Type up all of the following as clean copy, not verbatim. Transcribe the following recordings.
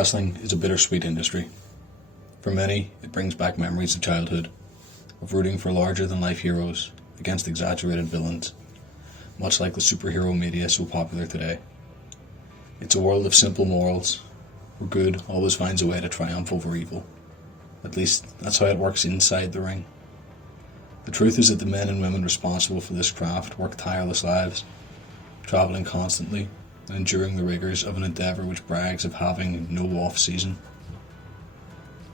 Wrestling is a bittersweet industry. For many, it brings back memories of childhood, of rooting for larger-than-life heroes against exaggerated villains, much like the superhero media so popular today. It's a world of simple morals, where good always finds a way to triumph over evil. At least, that's how it works inside the ring. The truth is that the men and women responsible for this craft work tireless lives, travelling constantly and enduring the rigours of an endeavour which brags of having no off-season.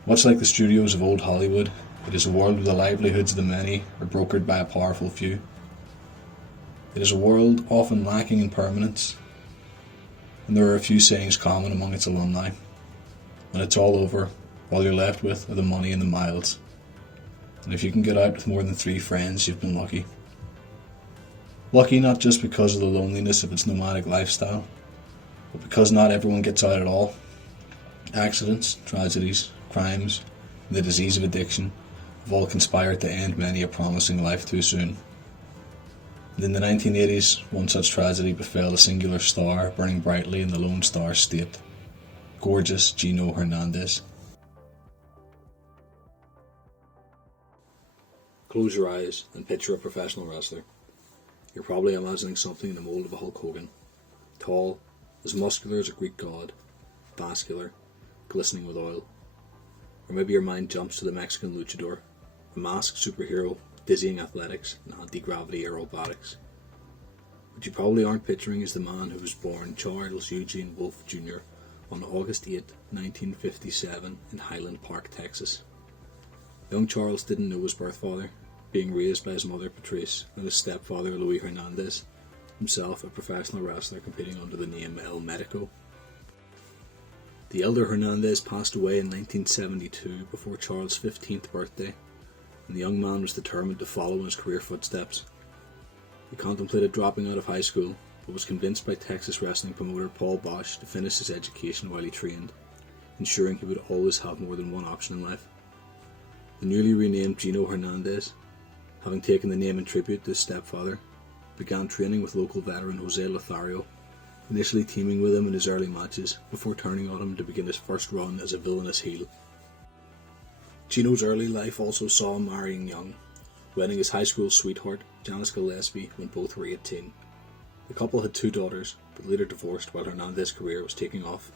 Much like the studios of old Hollywood, it is a world where the livelihoods of the many are brokered by a powerful few. It is a world often lacking in permanence, and there are a few sayings common among its alumni. When it's all over, all you're left with are the money and the miles. And if you can get out with more than 3 friends, you've been lucky. Lucky not just because of the loneliness of its nomadic lifestyle, but because not everyone gets out at all. Accidents, tragedies, crimes, and the disease of addiction have all conspired to end many a promising life too soon. And in the 1980s, one such tragedy befell a singular star burning brightly in the Lone Star State. Gorgeous Gino Hernandez. Close your eyes and picture a professional wrestler. You're probably imagining something in the mould of a Hulk Hogan. Tall, as muscular as a Greek god, vascular, glistening with oil. Or maybe your mind jumps to the Mexican luchador, a masked superhero, dizzying athletics and anti-gravity aerobatics. What you probably aren't picturing is the man who was born Charles Eugene Wolfe Jr. on August 8, 1957 in Highland Park, Texas. Young Charles didn't know his birth father, being raised by his mother Patrice and his stepfather Louis Hernandez, himself a professional wrestler competing under the name El Medico. The elder Hernandez passed away in 1972 before Charles' 15th birthday, and the young man was determined to follow in his career footsteps. He contemplated dropping out of high school, but was convinced by Texas wrestling promoter Paul Bosch to finish his education while he trained, ensuring he would always have more than one option in life. The newly renamed Gino Hernandez, having taken the name in tribute to his stepfather, began training with local veteran Jose Lothario, initially teaming with him in his early matches before turning on him to begin his first run as a villainous heel. Gino's early life also saw him marrying young, wedding his high school sweetheart, Janice Gillespie, when both were 18. The couple had 2 daughters, but later divorced while Hernandez's career was taking off.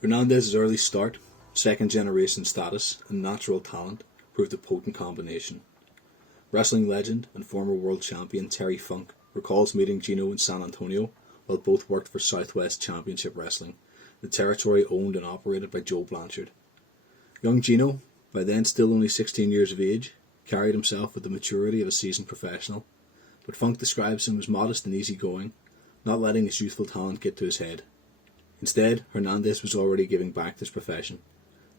Hernandez's early start, second generation status, and natural talent proved a potent combination. Wrestling legend and former world champion Terry Funk recalls meeting Gino in San Antonio while both worked for Southwest Championship Wrestling, the territory owned and operated by Joe Blanchard. Young Gino, by then still only 16 years of age, carried himself with the maturity of a seasoned professional, but Funk describes him as modest and easygoing, not letting his youthful talent get to his head. Instead, Hernandez was already giving back to his profession,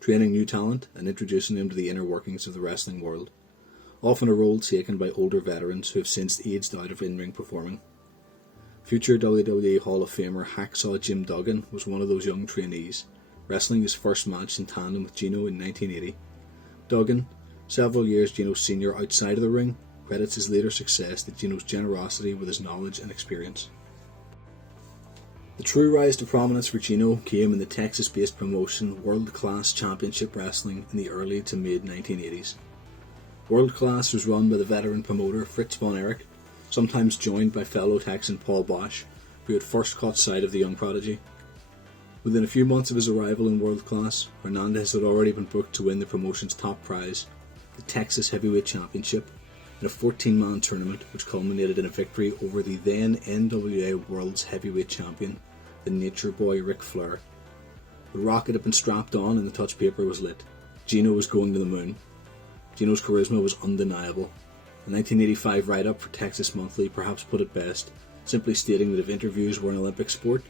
training new talent and introducing them to the inner workings of the wrestling world, often a role taken by older veterans who have since aged out of in-ring performing. Future WWE Hall of Famer Hacksaw Jim Duggan was one of those young trainees, wrestling his first match in tandem with Gino in 1980. Duggan, several years Gino's senior outside of the ring, credits his later success to Gino's generosity with his knowledge and experience. The true rise to prominence for Gino came in the Texas-based promotion World Class Championship Wrestling in the early to mid-1980s. World Class was run by the veteran promoter Fritz von Erich, sometimes joined by fellow Texan Paul Bosch, who had first caught sight of the young prodigy. Within a few months of his arrival in World Class, Hernandez had already been booked to win the promotion's top prize, the Texas Heavyweight Championship, in a 14-man tournament which culminated in a victory over the then NWA World's Heavyweight Champion, the Nature Boy Ric Flair. The rocket had been strapped on and the touch paper was lit. Gino was going to the moon. Gino's charisma was undeniable. A 1985 write-up for Texas Monthly perhaps put it best, simply stating that if interviews were an Olympic sport,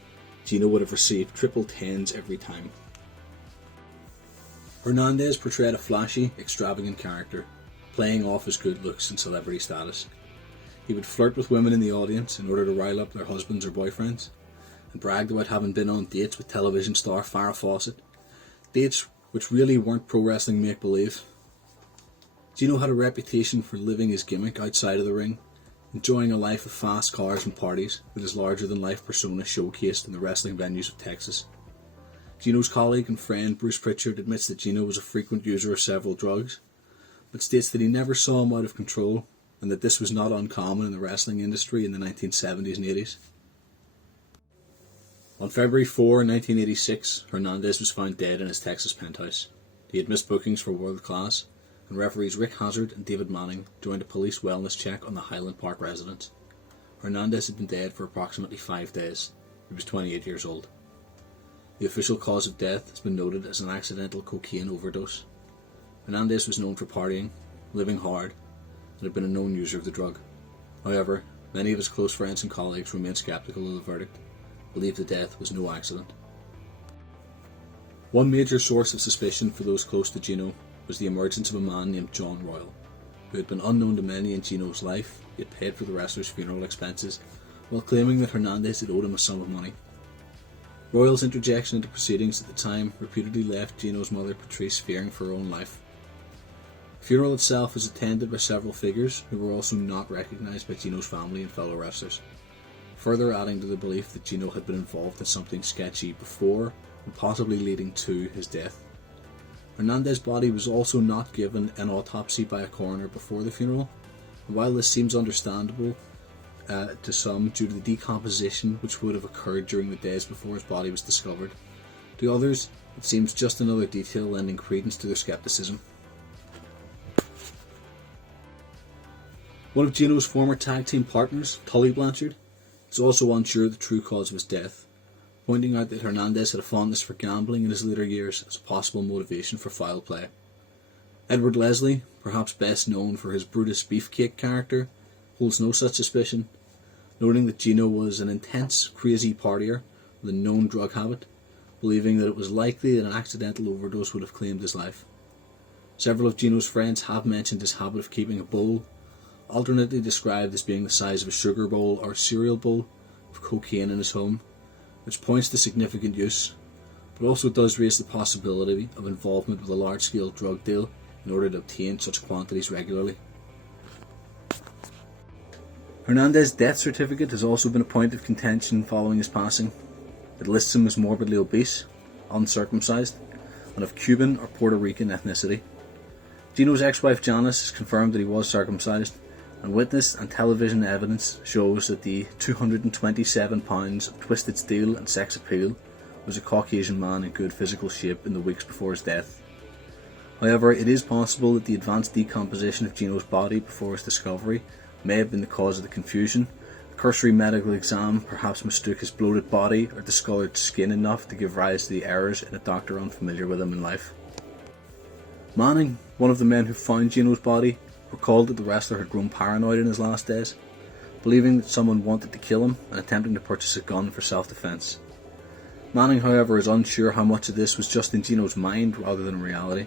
Gino would have received triple tens every time. Hernandez portrayed a flashy, extravagant character, playing off his good looks and celebrity status. He would flirt with women in the audience in order to rile up their husbands or boyfriends, and bragged about having been on dates with television star Farrah Fawcett, dates which really weren't pro wrestling make-believe. Gino had a reputation for living his gimmick outside of the ring, enjoying a life of fast cars and parties with his larger-than-life persona showcased in the wrestling venues of Texas. Gino's colleague and friend Bruce Pritchard admits that Gino was a frequent user of several drugs, but states that he never saw him out of control and that this was not uncommon in the wrestling industry in the 1970s and 80s. On February 4, 1986, Hernandez was found dead in his Texas penthouse. He had missed bookings for World Class, and referees Rick Hazard and David Manning joined a police wellness check on the Highland Park residence. Hernandez had been dead for approximately 5 days. He was 28 years old. The official cause of death has been noted as an accidental cocaine overdose. Hernandez was known for partying, living hard, and had been a known user of the drug. However, many of his close friends and colleagues remained skeptical of the verdict, believed the death was no accident. One major source of suspicion for those close to Gino was the emergence of a man named John Royal, who had been unknown to many in Gino's life, yet paid for the wrestler's funeral expenses, while claiming that Hernandez had owed him a sum of money. Royal's interjection into proceedings at the time reputedly left Gino's mother Patrice fearing for her own life. The funeral itself was attended by several figures who were also not recognised by Gino's family and fellow wrestlers, further adding to the belief that Gino had been involved in something sketchy before and possibly leading to his death. Hernandez's body was also not given an autopsy by a coroner before the funeral, and while this seems understandable to some due to the decomposition which would have occurred during the days before his body was discovered, to others it seems just another detail lending credence to their skepticism. One of Gino's former tag team partners, Tully Blanchard, is also unsure of the true cause of his death, pointing out that Hernandez had a fondness for gambling in his later years as a possible motivation for foul play. Edward Leslie, perhaps best known for his Brutus Beefcake character, holds no such suspicion, noting that Gino was an intense, crazy partier with a known drug habit, believing that it was likely that an accidental overdose would have claimed his life. Several of Gino's friends have mentioned his habit of keeping a bowl, alternately described as being the size of a sugar bowl or a cereal bowl, of cocaine in his home, which points to significant use, but also does raise the possibility of involvement with a large-scale drug deal in order to obtain such quantities regularly. Hernandez's death certificate has also been a point of contention following his passing. It lists him as morbidly obese, uncircumcised, and of Cuban or Puerto Rican ethnicity. Gino's ex-wife Janice has confirmed that he was circumcised, and witness and television evidence shows that the 227 pounds of twisted steel and sex appeal was a Caucasian man in good physical shape in the weeks before his death. However, it is possible that the advanced decomposition of Gino's body before his discovery may have been the cause of the confusion. A cursory medical exam perhaps mistook his bloated body or discoloured skin enough to give rise to the errors in a doctor unfamiliar with him in life. Manning, one of the men who found Gino's body, recalled that the wrestler had grown paranoid in his last days, believing that someone wanted to kill him and attempting to purchase a gun for self-defence. Manning, however, is unsure how much of this was just in Gino's mind rather than reality.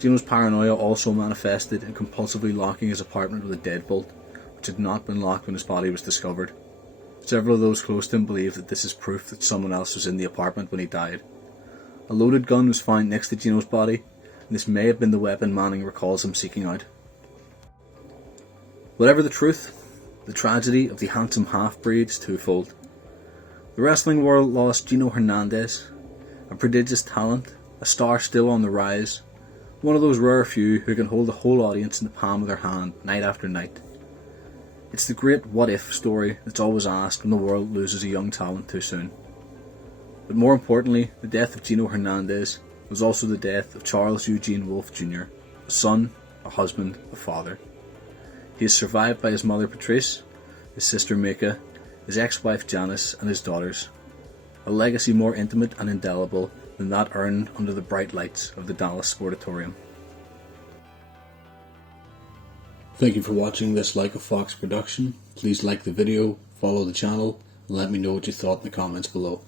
Gino's paranoia also manifested in compulsively locking his apartment with a deadbolt, which had not been locked when his body was discovered. Several of those close to him believe that this is proof that someone else was in the apartment when he died. A loaded gun was found next to Gino's body, and this may have been the weapon Manning recalls him seeking out. Whatever the truth, the tragedy of the handsome half-breed is twofold. The wrestling world lost Gino Hernandez, a prodigious talent, a star still on the rise, one of those rare few who can hold the whole audience in the palm of their hand night after night. It's the great what-if story that's always asked when the world loses a young talent too soon. But more importantly, the death of Gino Hernandez was also the death of Charles Eugene Wolfe Jr., a son, a husband, a father. He is survived by his mother Patrice, his sister Mika, his ex-wife Janice, and his daughters. A legacy more intimate and indelible than that earned under the bright lights of the Dallas Sportatorium. Thank you for watching this Like a Fox production. Please like the video, follow the channel, and let me know what you thought in the comments below.